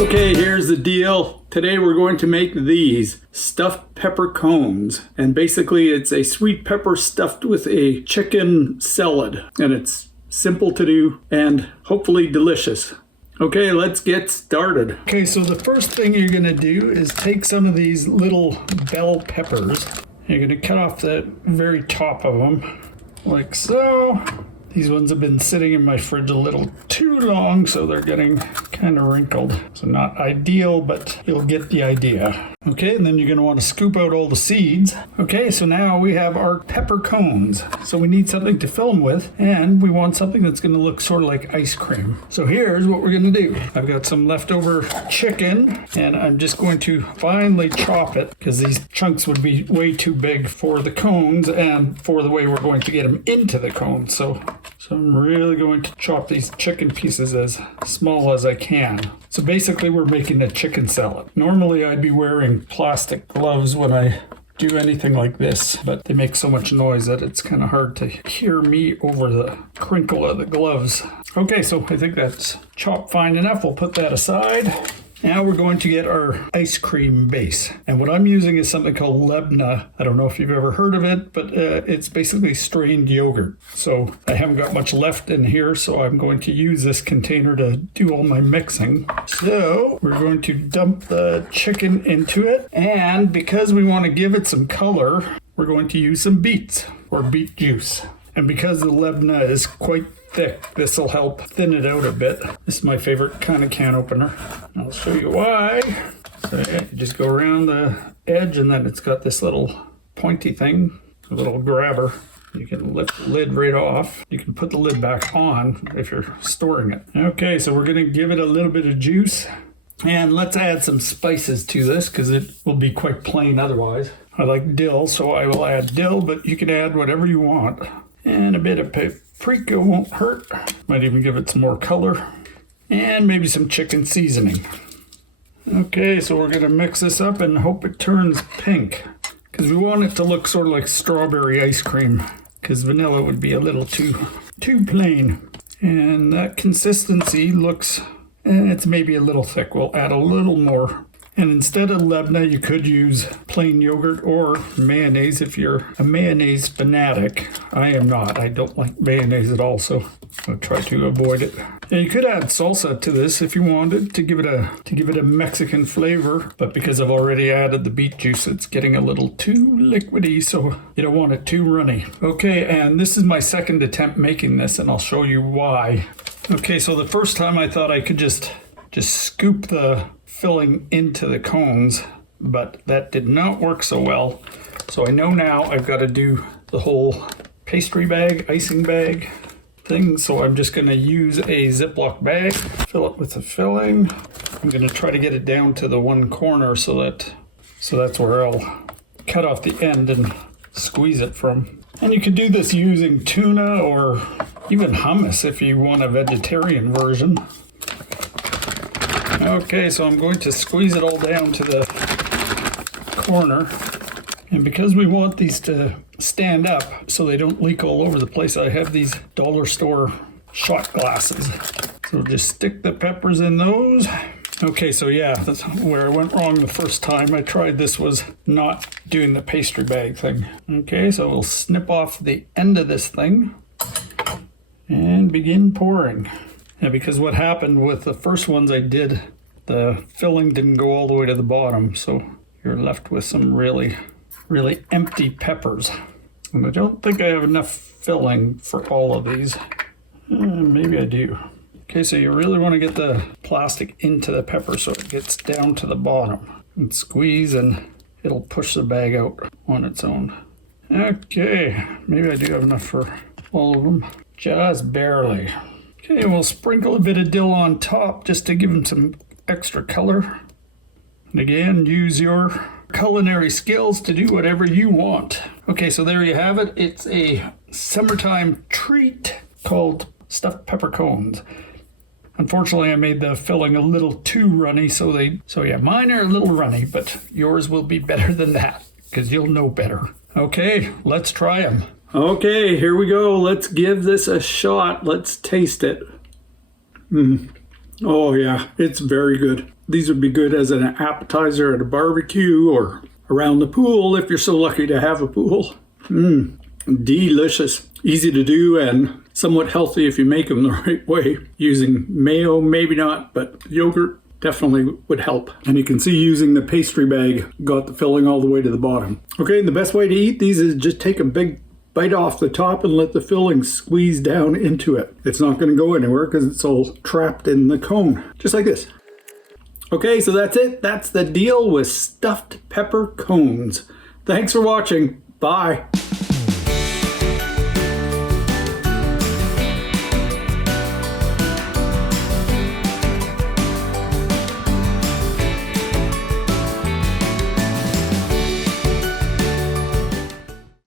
Okay, here's the deal. Today we're going to make these stuffed pepper cones. And basically it's a sweet pepper stuffed with a chicken salad. And it's simple to do and hopefully delicious. Okay, let's get started. Okay, so the first thing you're going to do is take some of these little bell peppers. You're going to cut off the very top of them, like so. These ones have been sitting in my fridge a little too long, so they're getting kind of wrinkled. So not ideal, but you'll get the idea. Okay, and then you're going to want to scoop out all the seeds. Okay, so now we have our pepper cones. So we need something to fill them with, and we want something that's going to look sort of like ice cream. So here's what we're going to do. I've got some leftover chicken, and I'm just going to finely chop it, because these chunks would be way too big for the cones and for the way we're going to get them into the cones. So I'm really going to chop these chicken pieces as small as I can. So basically we're making a chicken salad. Normally I'd be wearing plastic gloves when I do anything like this, but they make so much noise that it's kind of hard to hear me over the crinkle of the gloves. Okay, so I think that's chopped fine enough. We'll put that aside. Now we're going to get our ice cream base. And what I'm using is something called Lebna. I don't know if you've ever heard of it, but it's basically strained yogurt. So I haven't got much left in here, so I'm going to use this container to do all my mixing. So we're going to dump the chicken into it. And because we want to give it some color, we're going to use some beets or beet juice. And because the Lebna is quite thick, this will help thin it out a bit. This is my favorite kind of can opener. I'll show you why. So yeah, you just go around the edge, and then it's got this little pointy thing, a little grabber. You can lift the lid right off. You can put the lid back on if you're storing it. Okay, so we're gonna give it a little bit of juice. And let's add some spices to this because it will be quite plain otherwise. I like dill, so I will add dill, but you can add whatever you want. And a bit of paprika won't hurt. Might even give it some more color. And maybe some chicken seasoning. Okay, so we're going to mix this up and hope it turns pink. Because we want it to look sort of like strawberry ice cream. Because vanilla would be a little too plain. And that consistency looks, it's maybe a little thick. We'll add a little more. And instead of Lebna, you could use plain yogurt or mayonnaise if you're a mayonnaise fanatic. I am not. I don't like mayonnaise at all, so I'll try to avoid it. And you could add salsa to this if you wanted to give it a Mexican flavor, but because I've already added the beet juice, it's getting a little too liquidy, so you don't want it too runny. Okay, and this is my second attempt making this, and I'll show you why. Okay, so the first time I thought I could just scoop the filling into the cones, but that did not work so well. So I know now I've got to do the whole pastry bag, icing bag thing. So I'm just going to use a Ziploc bag, fill it with the filling. I'm going to try to get it down to the one corner so that's where I'll cut off the end and squeeze it from. And you can do this using tuna or even hummus if you want a vegetarian version. Okay, so I'm going to squeeze it all down to the corner. And because we want these to stand up so they don't leak all over the place, I have these dollar store shot glasses. So just stick the peppers in those. Okay, so yeah, that's where I went wrong the first time I tried this, was not doing the pastry bag thing. Okay, so we'll snip off the end of this thing and begin pouring. Yeah, because what happened with the first ones I did, the filling didn't go all the way to the bottom, so you're left with some really, really empty peppers. And I don't think I have enough filling for all of these. Maybe I do. Okay, so you really want to get the plastic into the pepper so it gets down to the bottom. And squeeze and it'll push the bag out on its own. Okay, maybe I do have enough for all of them. Just barely. Okay, we'll sprinkle a bit of dill on top just to give them some extra color. And again, use your culinary skills to do whatever you want. Okay, so there you have it. It's a summertime treat called stuffed pepper cones. Unfortunately, I made the filling a little too runny, so yeah, mine are a little runny, but yours will be better than that, because you'll know better. Okay, let's try them. Okay, here we go. Let's give this a shot. Let's taste it. Oh yeah, it's very good. These would be good as an appetizer at a barbecue or around the pool if you're so lucky to have a pool. Delicious. Easy to do and somewhat healthy if you make them the right way. Using mayo, maybe not, but yogurt definitely would help. And you can see using the pastry bag got the filling all the way to the bottom. Okay, and the best way to eat these is just take a big bite off the top and let the filling squeeze down into it. It's not going to go anywhere because it's all trapped in the cone, just like this. Okay, so that's it. That's the deal with stuffed pepper cones. Thanks for watching. Bye.